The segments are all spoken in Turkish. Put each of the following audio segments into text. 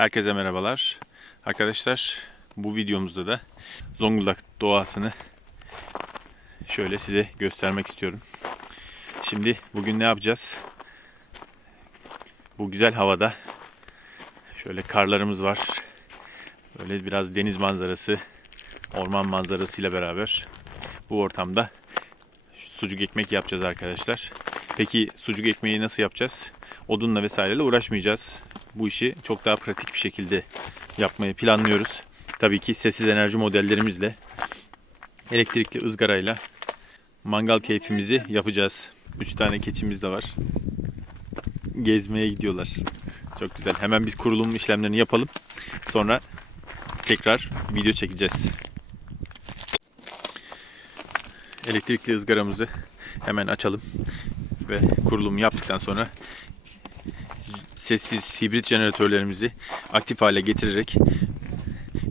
Herkese merhabalar. Arkadaşlar bu videomuzda da Zonguldak doğasını şöyle size göstermek istiyorum. Şimdi bugün ne yapacağız? Bu güzel havada şöyle karlarımız var. Böyle biraz deniz manzarası, orman manzarasıyla beraber bu ortamda sucuk ekmek yapacağız arkadaşlar. Peki sucuk ekmeği nasıl yapacağız? Odunla vesaireyle uğraşmayacağız. Bu işi çok daha pratik bir şekilde yapmayı planlıyoruz. Tabii ki sessiz enerji modellerimizle, elektrikli ızgarayla mangal keyfimizi yapacağız. 3 tane keçimiz de var. Gezmeye gidiyorlar. Çok güzel. Hemen biz kurulum işlemlerini yapalım. Sonra tekrar video çekeceğiz. Elektrikli ızgaramızı hemen açalım ve kurulumu yaptıktan sonra sessiz hibrit jeneratörlerimizi aktif hale getirerek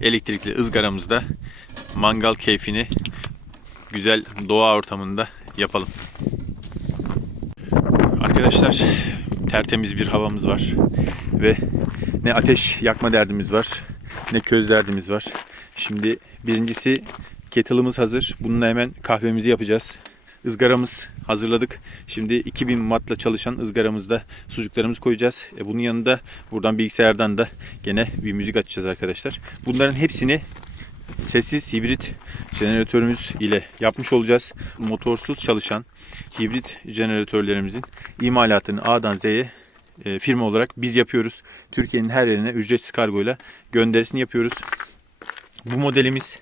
elektrikli ızgaramızda mangal keyfini güzel doğa ortamında yapalım. Arkadaşlar tertemiz bir havamız var ve ne ateş yakma derdimiz var ne köz derdimiz var. Şimdi birincisi kettle'ımız hazır. Bununla hemen kahvemizi yapacağız. Izgaramız hazırladık. Şimdi 2000 wattla çalışan ızgaramızda sucuklarımızı koyacağız. E bunun yanında buradan bilgisayardan da gene bir müzik açacağız arkadaşlar. Bunların hepsini sessiz hibrit jeneratörümüz ile yapmış olacağız. Motorsuz çalışan hibrit jeneratörlerimizin imalatını A'dan Z'ye e, firma olarak biz yapıyoruz. Türkiye'nin her yerine ücretsiz kargoyla gönderisini yapıyoruz. Bu modelimiz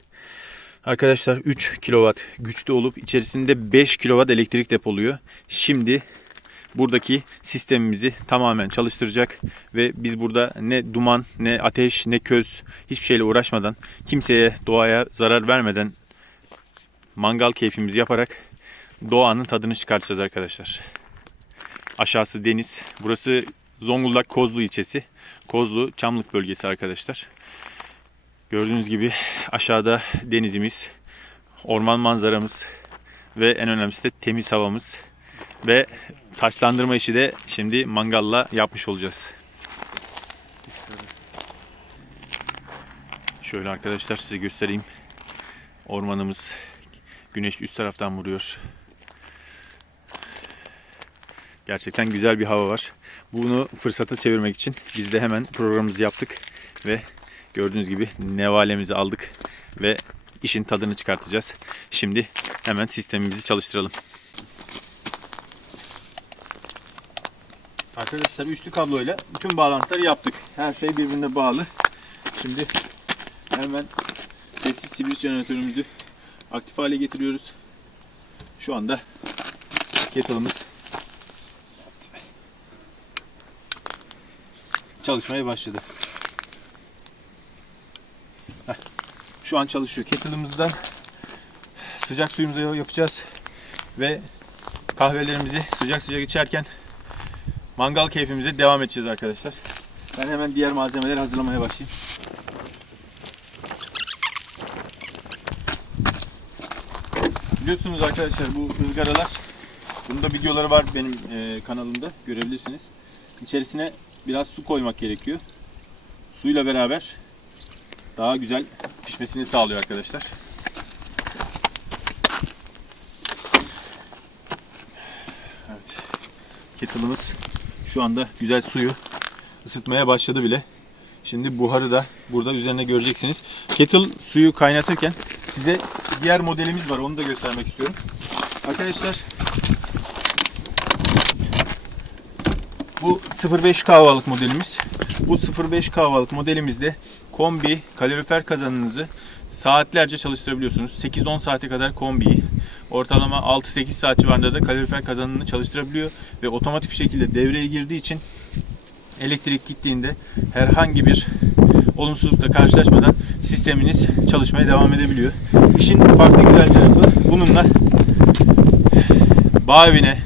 Arkadaşlar 3 kW güçlü olup içerisinde 5 kW elektrik depoluyor. Şimdi buradaki sistemimizi tamamen çalıştıracak ve biz burada ne duman, ne ateş, ne köz hiçbir şeyle uğraşmadan, kimseye doğaya zarar vermeden mangal keyfimizi yaparak doğanın tadını çıkartacağız arkadaşlar. Aşağısı deniz. Burası Zonguldak Kozlu ilçesi. Kozlu Çamlık bölgesi arkadaşlar. Gördüğünüz gibi aşağıda denizimiz, orman manzaramız ve en önemlisi de temiz havamız ve taşlandırma işi de şimdi mangalla yapmış olacağız. Şöyle arkadaşlar size göstereyim. Ormanımız güneş üst taraftan vuruyor. Gerçekten güzel bir hava var. Bunu fırsata çevirmek için biz de hemen programımızı yaptık ve Gördüğünüz gibi nevalemizi aldık ve işin tadını çıkartacağız. Şimdi hemen sistemimizi çalıştıralım. Arkadaşlar üçlü kabloyla bütün bağlantıları yaptık. Her şey birbirine bağlı. Şimdi hemen sessiz hibrit jeneratörümüzü aktif hale getiriyoruz. Şu anda kettle'ımız çalışmaya başladı. Şu an çalışıyor. Kettle'ımızdan sıcak suyumuzu yapacağız. Ve kahvelerimizi sıcak sıcak içerken mangal keyfimize devam edeceğiz arkadaşlar. Ben hemen diğer malzemeleri hazırlamaya başlayayım. Biliyorsunuz arkadaşlar bu ızgaralar bunun da videoları var benim e, kanalımda görebilirsiniz. İçerisine biraz su koymak gerekiyor. Suyla beraber daha güzel pişmesini sağlıyor arkadaşlar. Evet. Kettle'ımız şu anda güzel suyu ısıtmaya başladı bile. Şimdi buharı da burada üzerine göreceksiniz. Kettle suyu kaynatırken size diğer modelimiz var. Onu da göstermek istiyorum. Arkadaşlar bu 0.5 kahvalık modelimiz. Bu 0.5 kahvalık modelimizde kombi kalorifer kazanınızı saatlerce çalıştırabiliyorsunuz. 8-10 saate kadar kombiyi ortalama 6-8 saat civarında da kalorifer kazanını çalıştırabiliyor ve otomatik bir şekilde devreye girdiği için elektrik gittiğinde herhangi bir olumsuzlukla karşılaşmadan sisteminiz çalışmaya devam edebiliyor. İşin farklı güzel tarafı bununla bağ evine,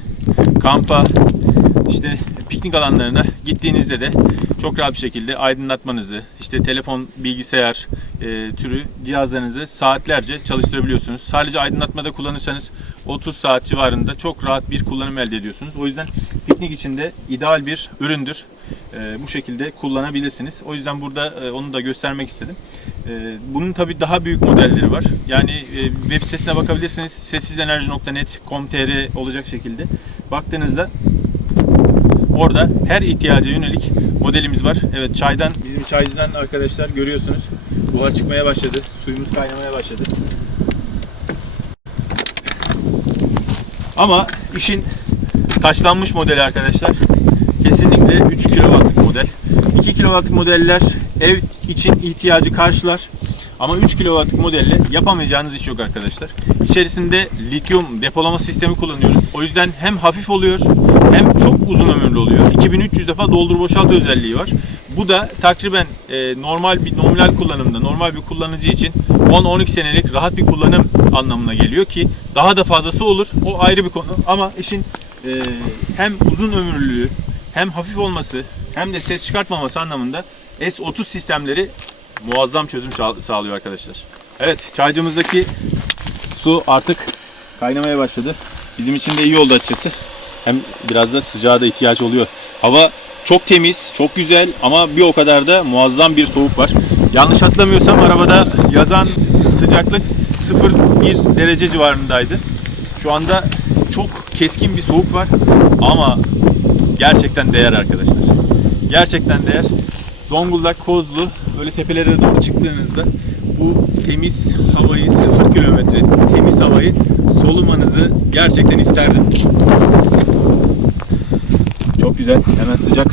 kampa, işte piknik alanlarına gittiğinizde de çok rahat bir şekilde aydınlatmanızı, işte telefon, bilgisayar e, türü cihazlarınızı saatlerce çalıştırabiliyorsunuz. Sadece aydınlatmada kullanırsanız 30 saat civarında çok rahat bir kullanım elde ediyorsunuz. O yüzden piknik için de ideal bir üründür. e, bu şekilde kullanabilirsiniz. O yüzden burada e, onu da göstermek istedim. E, bunun tabii daha büyük modelleri var. Yani e, web sitesine bakabilirsiniz. sessizenerji.net, com.tr olacak şekilde. Baktığınızda Orada her ihtiyaca yönelik modelimiz var. Evet çaydan, bizim çaycıdan arkadaşlar görüyorsunuz. Buhar çıkmaya başladı. Suyumuz kaynamaya başladı. Ama işin taşlanmış modeli arkadaşlar. Kesinlikle 3 kW'lık model. 2 kW'lık modeller ev için ihtiyacı karşılar. Ama 3 kW'lık modelle yapamayacağınız iş yok arkadaşlar. İçerisinde lityum depolama sistemi kullanıyoruz. O yüzden hem hafif oluyor hem çok uzun ömürlü oluyor. 2300 defa doldur boşalt özelliği var. Bu da takriben e, normal bir nominal kullanımda, normal bir kullanıcı için 10-12 senelik rahat bir kullanım anlamına geliyor ki daha da fazlası olur. O ayrı bir konu ama işin e, hem uzun ömürlülüğü hem hafif olması hem de ses çıkartmaması anlamında S30 sistemleri muazzam çözüm sağ- sağlıyor arkadaşlar. Evet çaycımızdaki su artık kaynamaya başladı. Bizim için de iyi oldu açıkçası. Hem biraz da sıcağa da ihtiyaç oluyor. Hava çok temiz, çok güzel ama bir o kadar da muazzam bir soğuk var. Yanlış hatırlamıyorsam arabada yazan sıcaklık 0-1 derece civarındaydı. Şu anda çok keskin bir soğuk var ama gerçekten değer arkadaşlar. Gerçekten değer. Zonguldak, Kozlu böyle tepelere doğru çıktığınızda bu temiz havayı, 0 kilometre temiz havayı solumanızı gerçekten isterdim. Güzel. Hemen sıcak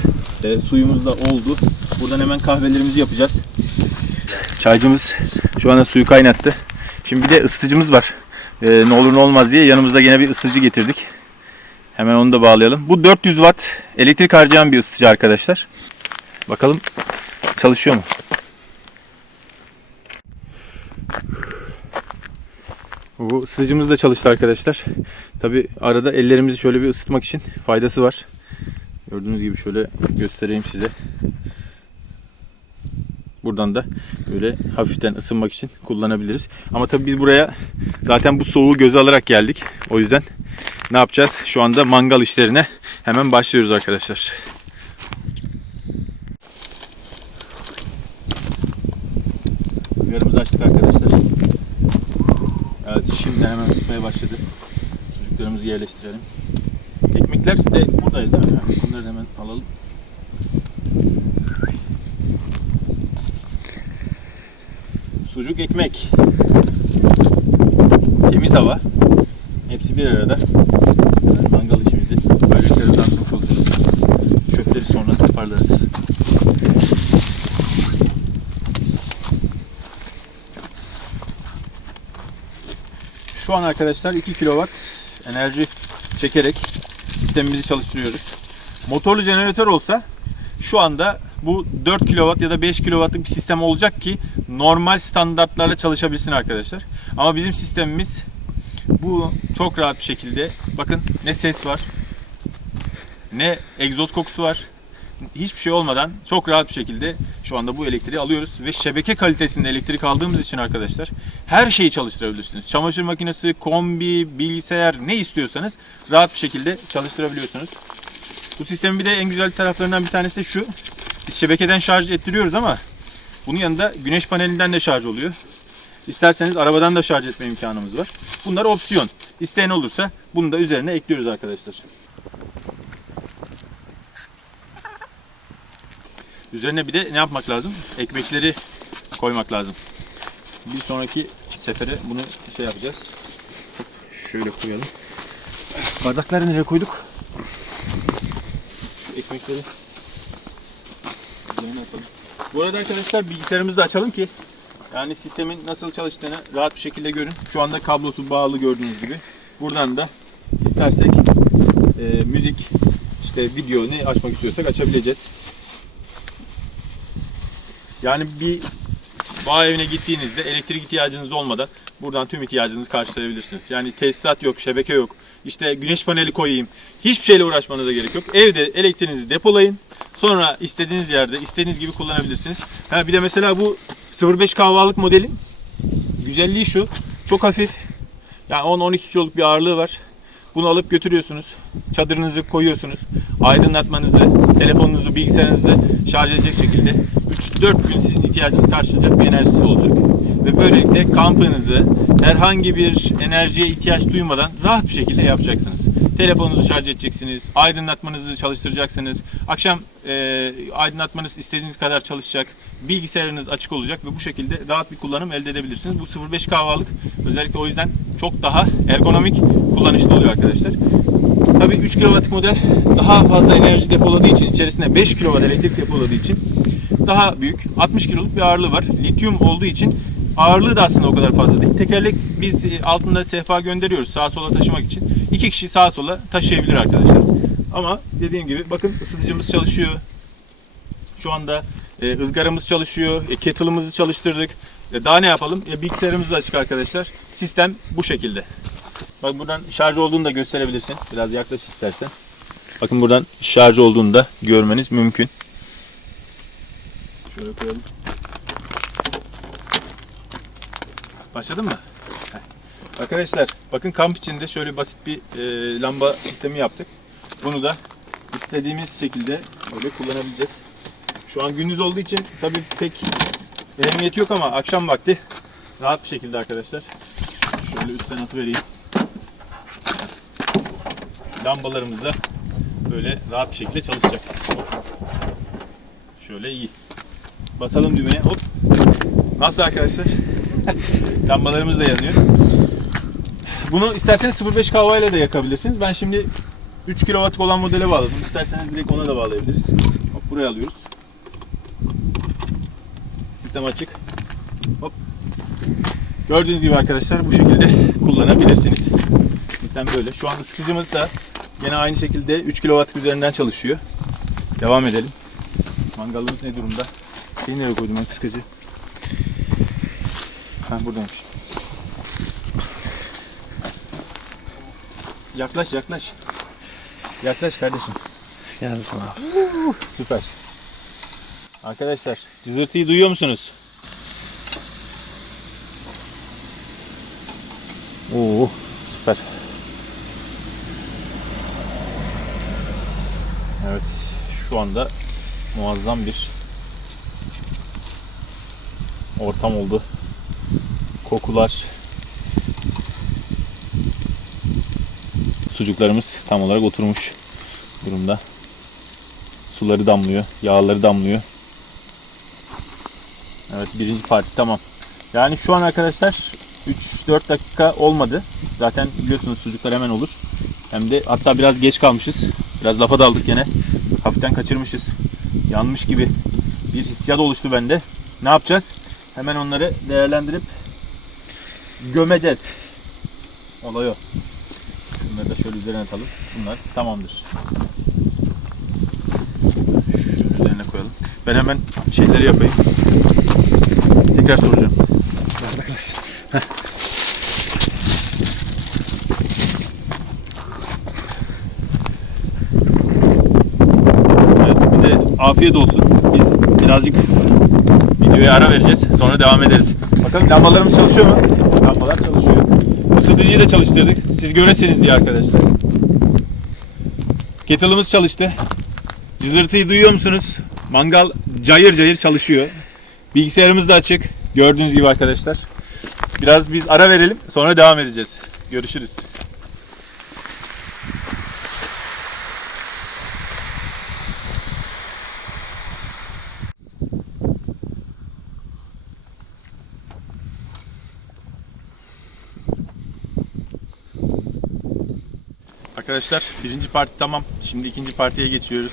e, suyumuz da oldu. Buradan hemen kahvelerimizi yapacağız. Çaycımız şu anda suyu kaynattı. Şimdi bir de ısıtıcımız var. E, ne olur ne olmaz diye yanımızda gene bir ısıtıcı getirdik. Hemen onu da bağlayalım. Bu 400 watt elektrik harcayan bir ısıtıcı arkadaşlar. Bakalım çalışıyor mu? Bu ısıtıcımız da çalıştı arkadaşlar. Tabi arada ellerimizi şöyle bir ısıtmak için faydası var. Gördüğünüz gibi şöyle göstereyim size. Buradan da böyle hafiften ısınmak için kullanabiliriz. Ama tabii biz buraya zaten bu soğuğu göze alarak geldik. O yüzden ne yapacağız? Şu anda mangal işlerine hemen başlıyoruz arkadaşlar. Rüzgarımızı açtık arkadaşlar. Evet şimdi hemen ısıtmaya başladı. Sucuklarımızı yerleştirelim. Ekmekler de buradaydı? Bunları da hemen alalım. Sucuk, ekmek. Temiz hava. Hepsi bir arada. Hemen mangal işimizi böylelikle dağıtmış oluruz. Çöpleri sonra toparlarız. Şu an arkadaşlar 2 kW enerji çekerek sistemimizi çalıştırıyoruz. Motorlu jeneratör olsa şu anda bu 4 kW ya da 5 kW'lık bir sistem olacak ki normal standartlarla çalışabilsin arkadaşlar. Ama bizim sistemimiz bu çok rahat bir şekilde bakın ne ses var ne egzoz kokusu var. Hiçbir şey olmadan çok rahat bir şekilde şu anda bu elektriği alıyoruz ve şebeke kalitesinde elektrik aldığımız için arkadaşlar her şeyi çalıştırabilirsiniz. Çamaşır makinesi, kombi, bilgisayar ne istiyorsanız rahat bir şekilde çalıştırabiliyorsunuz. Bu sistemin bir de en güzel taraflarından bir tanesi de şu. Biz şebekeden şarj ettiriyoruz ama bunun yanında güneş panelinden de şarj oluyor. İsterseniz arabadan da şarj etme imkanımız var. Bunlar opsiyon. İsteyen olursa bunu da üzerine ekliyoruz arkadaşlar. Üzerine bir de ne yapmak lazım? Ekmekleri koymak lazım. Bir sonraki sefere bunu şey yapacağız. Şöyle koyalım. Bardakları nereye koyduk? Şu ekmekleri üzerine atalım. Bu arada arkadaşlar bilgisayarımızı da açalım ki yani sistemin nasıl çalıştığını rahat bir şekilde görün. Şu anda kablosu bağlı gördüğünüz gibi. Buradan da istersek e, müzik, işte video ne açmak istiyorsak açabileceğiz. Yani bir bağ evine gittiğinizde elektrik ihtiyacınız olmadan buradan tüm ihtiyacınızı karşılayabilirsiniz. Yani tesisat yok, şebeke yok. İşte güneş paneli koyayım. Hiçbir şeyle uğraşmanıza gerek yok. Evde elektriğinizi depolayın. Sonra istediğiniz yerde istediğiniz gibi kullanabilirsiniz. Ha bir de mesela bu 05 kahvalık modelin güzelliği şu. Çok hafif. Yani 10-12 kiloluk bir ağırlığı var. Bunu alıp götürüyorsunuz. Çadırınızı koyuyorsunuz. Aydınlatmanızı, telefonunuzu, bilgisayarınızı şarj edecek şekilde 3-4 gün sizin ihtiyacınız karşılayacak bir enerjisi olacak. Ve böylelikle kampınızı herhangi bir enerjiye ihtiyaç duymadan rahat bir şekilde yapacaksınız. Telefonunuzu şarj edeceksiniz, aydınlatmanızı çalıştıracaksınız. Akşam e, aydınlatmanız istediğiniz kadar çalışacak, bilgisayarınız açık olacak ve bu şekilde rahat bir kullanım elde edebilirsiniz. Bu 0.5 kahvalık özellikle o yüzden çok daha ergonomik kullanışlı oluyor arkadaşlar. Tabii 3 kW'lık model daha fazla enerji depoladığı için, içerisinde 5 kW elektrik depoladığı için daha büyük. 60 kiloluk bir ağırlığı var. Lityum olduğu için ağırlığı da aslında o kadar fazla değil. Tekerlek biz e, altında sehpa gönderiyoruz sağa sola taşımak için. İki kişi sağa sola taşıyabilir arkadaşlar. Ama dediğim gibi bakın ısıtıcımız çalışıyor. Şu anda e, ızgaramız çalışıyor. E, kettle'ımızı çalıştırdık. E, daha ne yapalım? E, bilgisayarımız da açık arkadaşlar. Sistem bu şekilde. Bak buradan şarj olduğunu da gösterebilirsin. Biraz yaklaş istersen. Bakın buradan şarj olduğunu da görmeniz mümkün. Şöyle koyalım. Başladın mı? Heh. Arkadaşlar bakın kamp içinde şöyle basit bir e, lamba sistemi yaptık. Bunu da istediğimiz şekilde böyle kullanabileceğiz. Şu an gündüz olduğu için tabii pek ehemmiyeti yok ama akşam vakti rahat bir şekilde arkadaşlar. Şöyle üstten atıvereyim. Lambalarımız da böyle rahat bir şekilde çalışacak. Şöyle iyi. Basalım düğmeye. Hop. Nasıl arkadaşlar? Lambalarımız da yanıyor. Bunu isterseniz 0.5 kahva ile de yakabilirsiniz. Ben şimdi 3 kW olan modele bağladım. İsterseniz direkt ona da bağlayabiliriz. Hop buraya alıyoruz. Sistem açık. Hop. Gördüğünüz gibi arkadaşlar bu şekilde kullanabilirsiniz. Sistem böyle. Şu an ısıtıcımız da yine aynı şekilde 3 kW üzerinden çalışıyor. Devam edelim. Mangalımız ne durumda? Şeyi nereye koydum ben kıskacı? Ha buradaymış. Yaklaş yaklaş. Yaklaş kardeşim. Geldim abi. Süper. Arkadaşlar cızırtıyı duyuyor musunuz? Oo süper. Evet şu anda muazzam bir ortam oldu. Kokular sucuklarımız tam olarak oturmuş durumda. Suları damlıyor, yağları damlıyor. Evet birinci parti tamam. Yani şu an arkadaşlar 3-4 dakika olmadı. Zaten biliyorsunuz sucuklar hemen olur. Hem de hatta biraz geç kalmışız. Biraz lafa daldık gene. Hafiften kaçırmışız. Yanmış gibi bir hissiyat oluştu bende. Ne yapacağız? Hemen onları değerlendirip gömeceğiz. Olay o. Bunları da şöyle üzerine atalım. Bunlar tamamdır. Şunun üzerine koyalım. Ben hemen şeyleri yapayım. Tekrar soracağım. Evet, bize afiyet olsun. Biz birazcık videoya ara vereceğiz. Sonra devam ederiz. Bakalım lambalarımız çalışıyor mu? Lambalar çalışıyor. Isıtıcıyı da çalıştırdık. Siz göresiniz diye arkadaşlar. Kettle'ımız çalıştı. Cızırtıyı duyuyor musunuz? Mangal cayır cayır çalışıyor. Bilgisayarımız da açık. Gördüğünüz gibi arkadaşlar. Biraz biz ara verelim. Sonra devam edeceğiz. Görüşürüz. Arkadaşlar birinci parti tamam. Şimdi ikinci partiye geçiyoruz.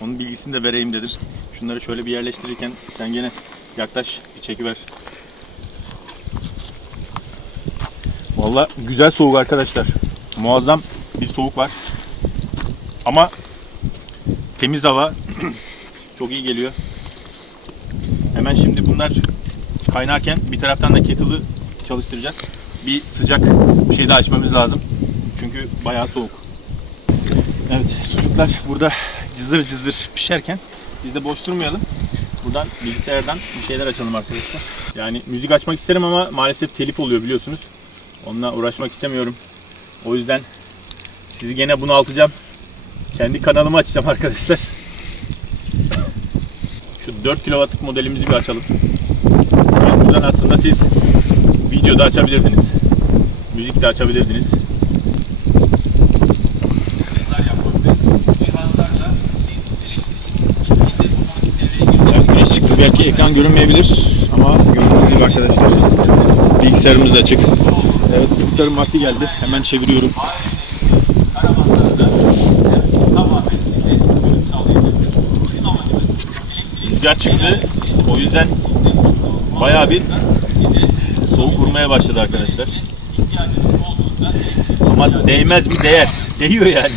Onun bilgisini de vereyim dedim. Şunları şöyle bir yerleştirirken sen gene yaklaş bir çekiver. Valla güzel soğuk arkadaşlar. Muazzam bir soğuk var. Ama temiz hava çok iyi geliyor. Hemen şimdi bunlar kaynarken bir taraftan da kettle'ı çalıştıracağız. Bir sıcak bir şey daha açmamız lazım. Çünkü bayağı soğuk. Evet sucuklar burada cızır cızır pişerken biz de boş durmayalım. Buradan bilgisayardan bir şeyler açalım arkadaşlar. Yani müzik açmak isterim ama maalesef telif oluyor biliyorsunuz. Onunla uğraşmak istemiyorum. O yüzden Sizi gene bunaltacağım. Kendi kanalımı açacağım arkadaşlar. Şu 4 kW'lık modelimizi bir açalım. Buradan aslında siz video da açabilirdiniz. Müzik de açabilirdiniz. Yani güneş çıktı belki ekran görünmeyebilir ama gördüğünüz gibi arkadaşlar bilgisayarımız da açık. Evet iftarın vakti geldi. Hemen çeviriyorum. Rüzgar çıktı. O yüzden bayağı bir soğuk vurmaya başladı arkadaşlar. Ama değmez mi? Değer. Değiyor yani.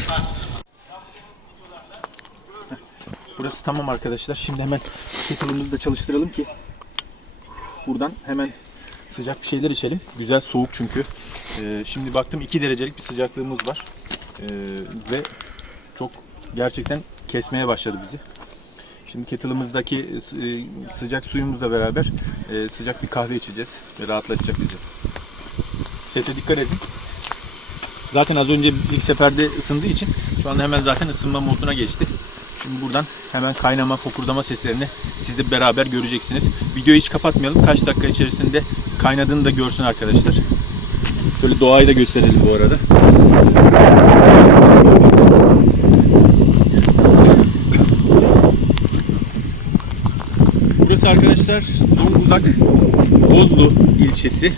Burası tamam arkadaşlar. Şimdi hemen kettle'ımızı da çalıştıralım ki buradan hemen sıcak bir şeyler içelim. Güzel soğuk çünkü. Ee, şimdi baktım 2 derecelik bir sıcaklığımız var. Ee, ve çok gerçekten kesmeye başladı bizi. Şimdi kettle'ımızdaki e, sıcak suyumuzla beraber e, sıcak bir kahve içeceğiz ve rahatlatacak bizi. Sese dikkat edin. Zaten az önce ilk seferde ısındığı için şu an hemen zaten ısınma moduna geçti. Şimdi buradan hemen kaynama, fokurdama seslerini siz de beraber göreceksiniz. Videoyu hiç kapatmayalım. Kaç dakika içerisinde kaynadığını da görsün arkadaşlar. Şöyle doğayı da gösterelim bu arada. Burası arkadaşlar Zonguldak Bozlu ilçesi.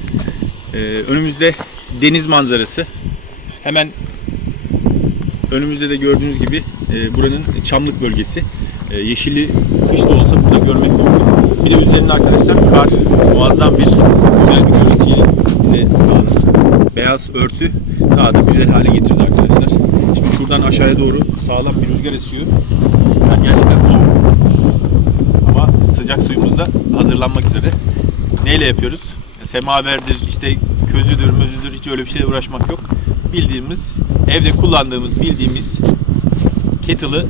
Ee, önümüzde deniz manzarası. Hemen önümüzde de gördüğünüz gibi e, buranın çamlık bölgesi. E, yeşili kış da olsa burada görmek mümkün. Bir de üzerinde arkadaşlar kar muazzam bir güzel bir sağladı. Beyaz örtü daha da güzel hale getirdi arkadaşlar. Şimdi şuradan aşağıya doğru sağlam bir rüzgar esiyor. Yani gerçekten soğuk. Ama sıcak suyumuz da hazırlanmak üzere. Neyle yapıyoruz? Semaverdir, işte közüdür, mözüdür hiç öyle bir şeyle uğraşmak yok. Bildiğimiz, evde kullandığımız, bildiğimiz kettle'ı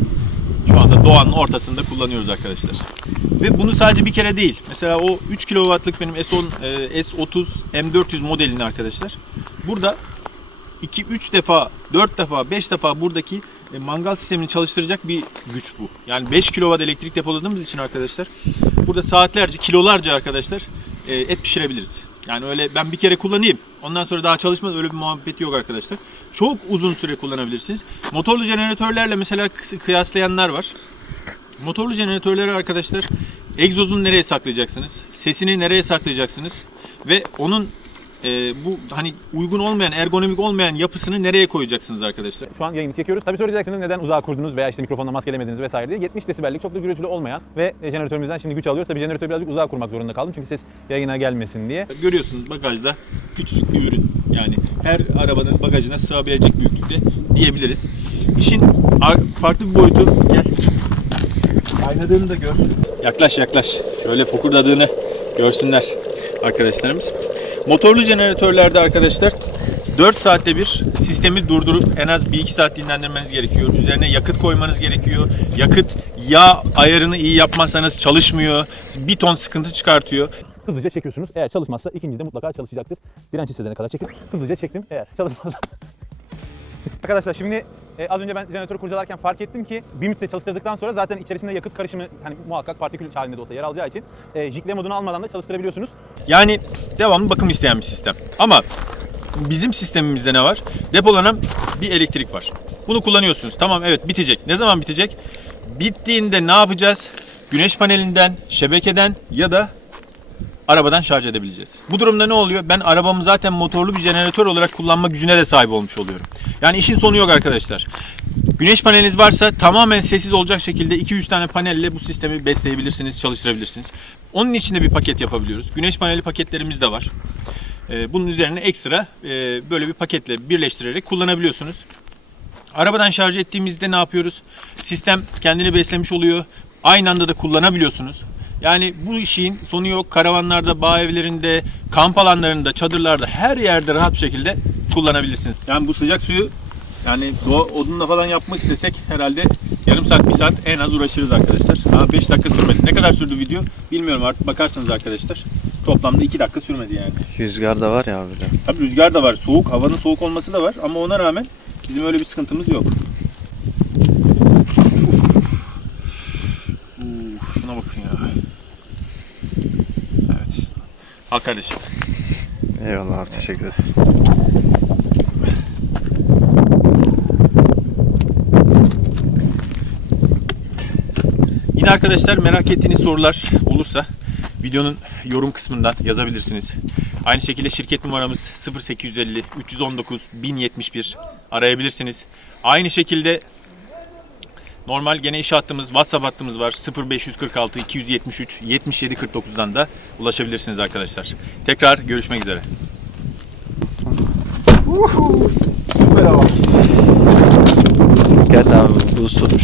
şu anda doğanın ortasında kullanıyoruz arkadaşlar. Ve bunu sadece bir kere değil. Mesela o 3 kW'lık benim S10, e, S30 M400 modelini arkadaşlar. Burada 2-3 defa, 4 defa, 5 defa buradaki e, mangal sistemini çalıştıracak bir güç bu. Yani 5 kW elektrik depoladığımız için arkadaşlar burada saatlerce, kilolarca arkadaşlar e, et pişirebiliriz. Yani öyle ben bir kere kullanayım. Ondan sonra daha çalışmaz öyle bir muhabbet yok arkadaşlar. Çok uzun süre kullanabilirsiniz. Motorlu jeneratörlerle mesela kıyaslayanlar var. Motorlu jeneratörleri arkadaşlar egzozunu nereye saklayacaksınız? Sesini nereye saklayacaksınız? Ve onun e, bu hani uygun olmayan, ergonomik olmayan yapısını nereye koyacaksınız arkadaşlar? Şu an yayını çekiyoruz. Tabii söyleyeceksiniz neden uzağa kurdunuz veya işte mikrofonla maskelemediniz vesaire diye. 70 desibellik çok da gürültülü olmayan ve jeneratörümüzden şimdi güç alıyoruz. Tabii jeneratörü birazcık uzağa kurmak zorunda kaldım çünkü ses yayına gelmesin diye. Görüyorsunuz bagajda küçük bir ürün. Yani her arabanın bagajına sığabilecek büyüklükte diyebiliriz. İşin ar- farklı bir boyutu gel. Kaynadığını da gör. Yaklaş yaklaş. Şöyle fokurdadığını görsünler arkadaşlarımız. Motorlu jeneratörlerde arkadaşlar 4 saatte bir sistemi durdurup en az 1-2 saat dinlendirmeniz gerekiyor. Üzerine yakıt koymanız gerekiyor. Yakıt yağ ayarını iyi yapmazsanız çalışmıyor. Bir ton sıkıntı çıkartıyor. Hızlıca çekiyorsunuz. Eğer çalışmazsa ikinci de mutlaka çalışacaktır. Direnç hissedene kadar çekip hızlıca çektim. Eğer çalışmazsa Arkadaşlar şimdi e, az önce ben jeneratörü kurcalarken fark ettim ki bir müddet çalıştırdıktan sonra zaten içerisinde yakıt karışımı hani muhakkak partikül halinde de olsa yer alacağı için e, jikle modunu almadan da çalıştırabiliyorsunuz. Yani devamlı bakım isteyen bir sistem. Ama bizim sistemimizde ne var? Depolanan bir elektrik var. Bunu kullanıyorsunuz. Tamam evet bitecek. Ne zaman bitecek? Bittiğinde ne yapacağız? Güneş panelinden, şebekeden ya da arabadan şarj edebileceğiz. Bu durumda ne oluyor? Ben arabamı zaten motorlu bir jeneratör olarak kullanma gücüne de sahip olmuş oluyorum. Yani işin sonu yok arkadaşlar. Güneş paneliniz varsa tamamen sessiz olacak şekilde 2-3 tane panelle bu sistemi besleyebilirsiniz, çalıştırabilirsiniz. Onun için de bir paket yapabiliyoruz. Güneş paneli paketlerimiz de var. Ee, Bunun üzerine ekstra e, böyle bir paketle birleştirerek kullanabiliyorsunuz. Arabadan şarj ettiğimizde ne yapıyoruz? Sistem kendini beslemiş oluyor. Aynı anda da kullanabiliyorsunuz. Yani bu işin sonu yok. Karavanlarda, bağ evlerinde, kamp alanlarında, çadırlarda her yerde rahat bir şekilde kullanabilirsiniz. Yani bu sıcak suyu yani doğa odunla falan yapmak istesek herhalde yarım saat, bir saat en az uğraşırız arkadaşlar. Ama 5 dakika sürmedi. Ne kadar sürdü video bilmiyorum artık bakarsanız arkadaşlar. Toplamda 2 dakika sürmedi yani. Rüzgar da var ya abi de. Tabii rüzgar da var, soğuk, havanın soğuk olması da var ama ona rağmen Bizim öyle bir sıkıntımız yok. Uf, şuna bakın ya. Evet. Al kardeşim. Eyvallah abi teşekkür ederim. Yine arkadaşlar merak ettiğiniz sorular olursa videonun yorum kısmından yazabilirsiniz. Aynı şekilde şirket numaramız 0850 319 1071 arayabilirsiniz. Aynı şekilde normal gene iş hattımız, WhatsApp hattımız var. 0546 273 77 49'dan da ulaşabilirsiniz arkadaşlar. Tekrar görüşmek üzere. Gel tamam buz tutmuş.